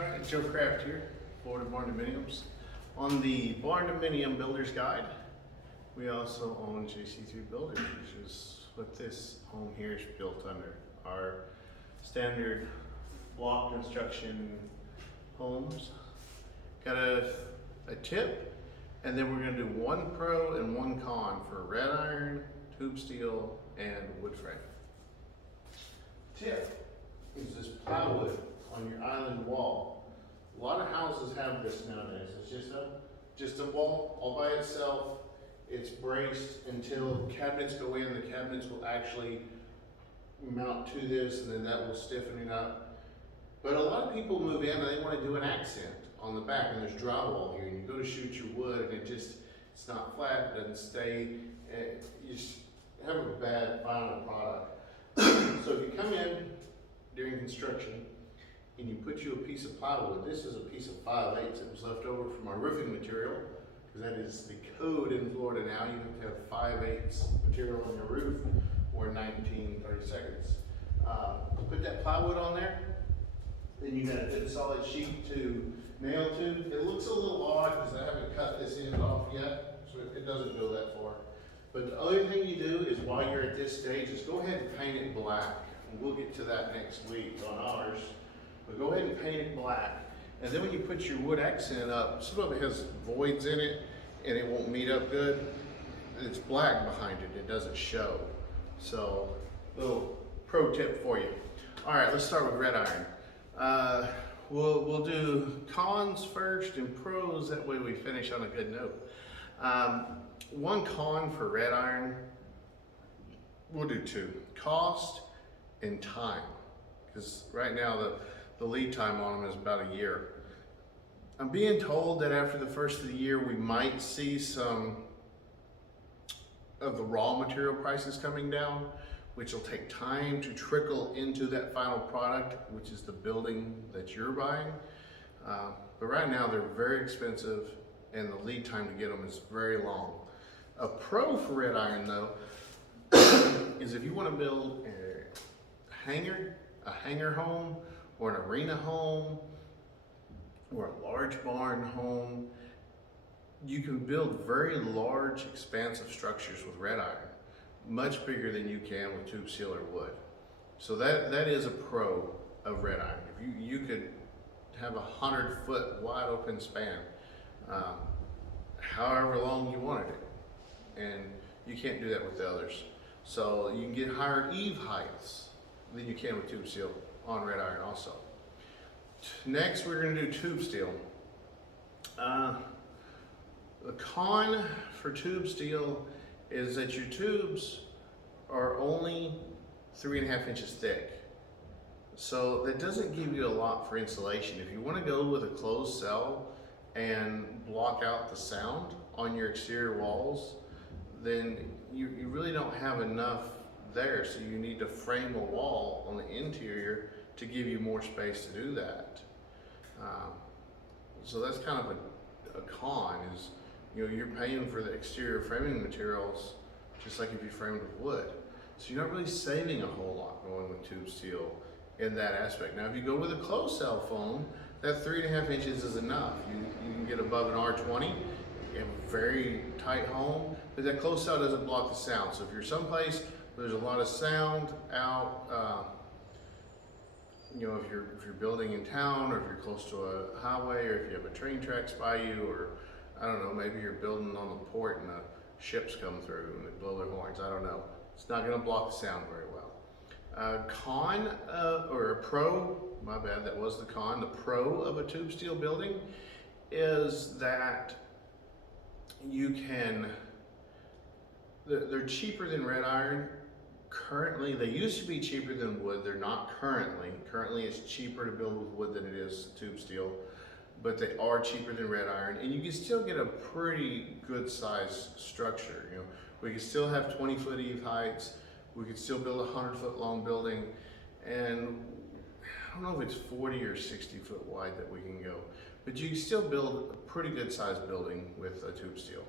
Alright, Joe Kraft here, Florida Barn Dominiums. On the Barn Dominium Builder's Guide, we also own JC3 Builders, which is what this home here is built under. Our standard block construction homes. Got a tip, and then we're going to do one pro and one con for red iron, tube steel, and wood frame. Tip is this plywood on your island wall. A lot of houses have this nowadays. It's just a wall all by itself. It's braced until cabinets go in. The cabinets will actually mount to this, and then that will stiffen it up. But a lot of people move in and they want to do an accent on the back, and there's drywall here, and you go to shoot your wood, and it's not flat, it doesn't stay. You just have a bad final product. So if you come in during construction and you put you a piece of plywood, this is a piece of 5/8 that was left over from our roofing material, because that is the code in Florida now. You have to have 5/8 material on your roof or 19/32. Put that plywood on there, then you got a good solid sheet to nail to. It looks a little odd because I haven't cut this end off yet, so it doesn't go that far. But the other thing you do is, while you're at this stage, is go ahead and paint it black. And we'll get to that next week on ours. But go ahead and paint it black. And then when you put your wood accent up, some of it has voids in it and it won't meet up good. It's black behind it, it doesn't show. So, little pro tip for you. All right, let's start with red iron. We'll do cons first and pros, that way we finish on a good note. One con for red iron, we'll do two: cost and time. Because right now the lead time on them is about a year. I'm being told that after the first of the year we might see some of the raw material prices coming down, which will take time to trickle into that final product, which is the building that you're buying. But right now they're very expensive, and the lead time to get them is very long. A pro for red iron though is if you want to build a hangar home, or an arena home, or a large barn home, you can build very large, expansive structures with red iron, much bigger than you can with tube steel or wood. So that is a pro of red iron. If you could have 100-foot wide open span, however long you wanted it, and you can't do that with the others. So you can get higher eave heights than you can with tube steel on red iron also. Next, we're going to do tube steel. The con for tube steel is that your tubes are only 3.5 inches thick. So that doesn't give you a lot for insulation. If you want to go with a closed cell and block out the sound on your exterior walls, then you really don't have enough there. So you need to frame a wall on the interior to give you more space to do that. So that's kind of a con, is you're paying for the exterior framing materials just like if you framed with wood. So you're not really saving a whole lot going with tube steel in that aspect. Now if you go with a closed cell foam, that 3.5 inches is enough. You can get above an R20, you have a very tight home, but that closed cell doesn't block the sound. So if you're someplace where there's a lot of sound out, if you're building in town, or if you're close to a highway, or if you have a train tracks by you, or I don't know, maybe you're building on the port and the ships come through and they blow their horns, I don't know. It's not going to block the sound very well. Con, or a pro, my bad, that was the con. The pro of a tube steel building is that they're cheaper than red iron. Currently, they used to be cheaper than wood. They're not currently. Currently, it's cheaper to build with wood than it is tube steel, but they are cheaper than red iron, and you can still get a pretty good size structure. We can still have 20-foot eave heights. We could still build a 100-foot long building, and I don't know if it's 40 or 60-foot wide that we can go, but you can still build a pretty good sized building with a tube steel.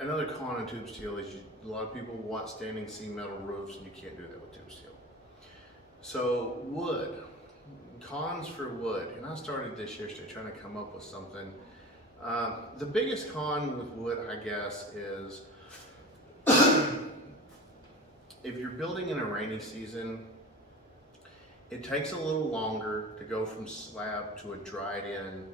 Another con on tube steel is a lot of people want standing seam metal roofs, and you can't do that with tube steel. So wood. cons for wood, and I started this yesterday trying to come up with something. The biggest con with wood, I guess, is if you're building in a rainy season, it takes a little longer to go from slab to a dried in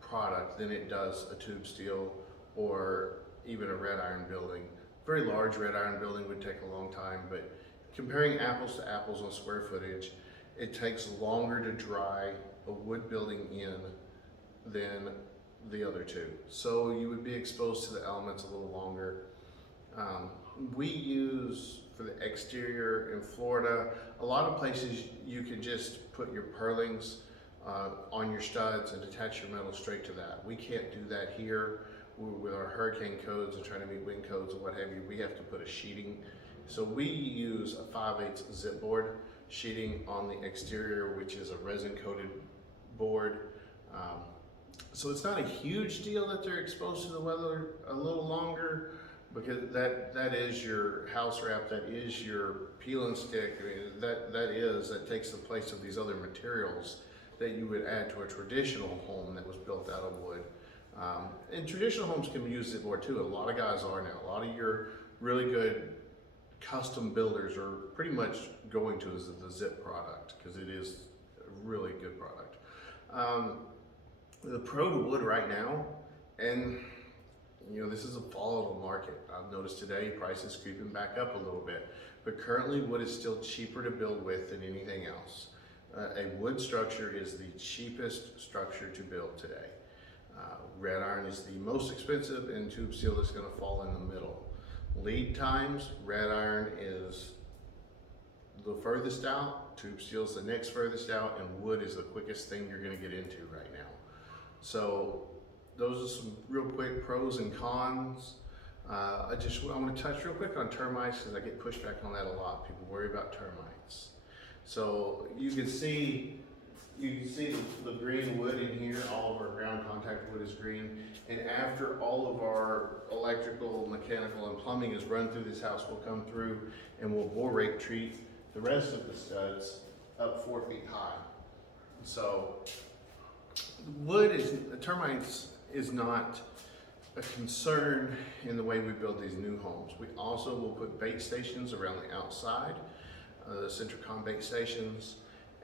product than it does a tube steel or even a red iron building. Very large red iron building would take a long time, but comparing apples to apples on square footage, it takes longer to dry a wood building in than the other two. So you would be exposed to the elements a little longer. We use, for the exterior in Florida, a lot of places you can just put your purlings on your studs and attach your metal straight to that. We can't do that here with our hurricane codes and trying to meet wind codes and what have you. We have to put a sheeting. So we use a 5/8 zip board sheeting on the exterior, which is a resin coated board. So it's not a huge deal that they're exposed to the weather a little longer, because that is your house wrap, that is your peel and stick. I mean, that takes the place of these other materials that you would add to a traditional home that was built out of wood. And traditional homes can use zip board too. A lot of guys are now. A lot of your really good custom builders are pretty much going to the zip product because it is a really good product. The pro to wood right now, and you know, this is a volatile market. I've noticed today prices creeping back up a little bit, but currently wood is still cheaper to build with than anything else. A wood structure is the cheapest structure to build today. Red iron is the most expensive, and tube steel is going to fall in the middle. Lead times, red iron is the furthest out, tube steel is the next furthest out, and wood is the quickest thing you're going to get into right now. So those are some real quick pros and cons. I want to touch real quick on termites because I get pushback on that a lot. People worry about termites. So you can see the green wood in here. All of our ground contact wood is green. And after all of our electrical, mechanical, and plumbing is run through this house, we'll come through and we'll bore rake treat the rest of the studs up 4 feet high. So termites is not a concern in the way we build these new homes. We also will put bait stations around the outside, the Centricon bait stations,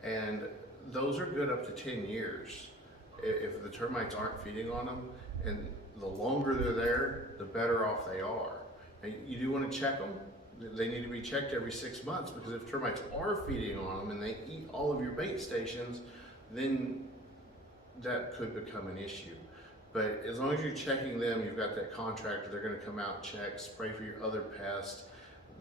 and those are good up to 10 years if the termites aren't feeding on them, and the longer they're there, the better off they are. And you do want to check them. They need to be checked every 6 months, because if termites are feeding on them and they eat all of your bait stations, then that could become an issue. But as long as you're checking them, you've got that contractor, they're going to come out, check, spray for your other pests.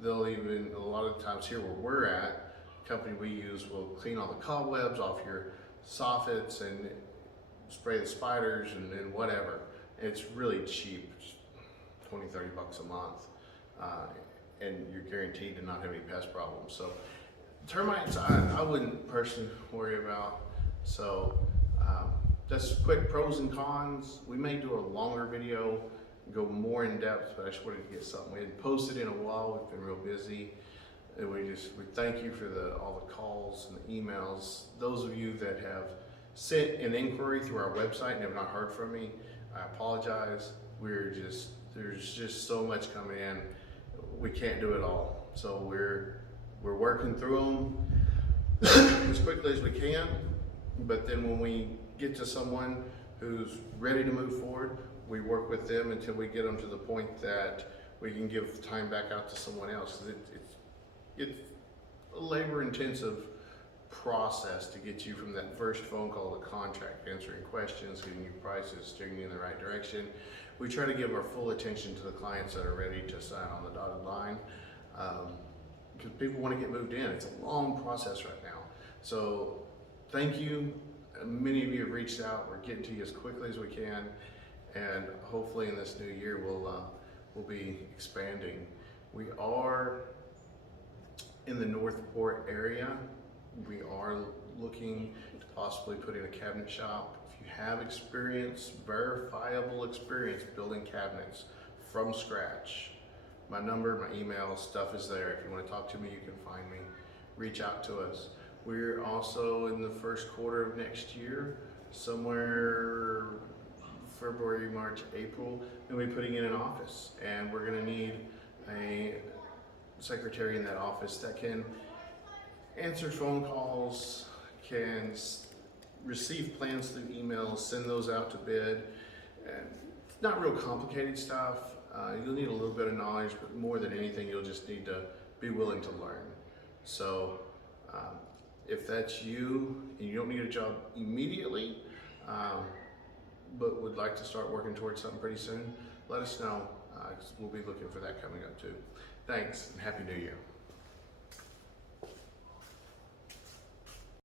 They'll even, a lot of times here where we're at, the company we use will clean all the cobwebs off your soffits and spray the spiders and whatever. And it's really cheap, it's 20, 30 bucks a month. And you're guaranteed to not have any pest problems. So termites, I wouldn't personally worry about. So that's quick pros and cons. We may do a longer video, go more in depth, but I just wanted to get something. We hadn't posted in a while. We've been real busy. And we thank you for all the calls and the emails. Those of you that have sent an inquiry through our website and have not heard from me, I apologize. There's just so much coming in. We can't do it all. So we're working through them as quickly as we can. But then when we get to someone who's ready to move forward, we work with them until we get them to the point that we can give time back out to someone else. It's a labor-intensive process to get you from that first phone call to contract, answering questions, giving you prices, steering you in the right direction. We try to give our full attention to the clients that are ready to sign on the dotted line, because people want to get moved in. It's a long process right now. So thank you. Many of you have reached out. We're getting to you as quickly as we can, and hopefully in this new year we'll be expanding. We are in the Northport area. We are looking to possibly put in a cabinet shop. If you have experience, verifiable experience building cabinets from scratch, my number, my email, stuff is there. If you want to talk to me, you can find me. Reach out to us. We're also in the first quarter of next year, somewhere February, March, April, and we'll be putting in an office, and we're gonna need a secretary in that office that can answer phone calls, can receive plans through emails, send those out to bid, and it's not real complicated stuff. You'll need a little bit of knowledge, but more than anything, you'll just need to be willing to learn. So if that's you and you don't need a job immediately, but would like to start working towards something pretty soon, let us know. 'Cause we'll be looking for that coming up too. Thanks, and Happy New Year.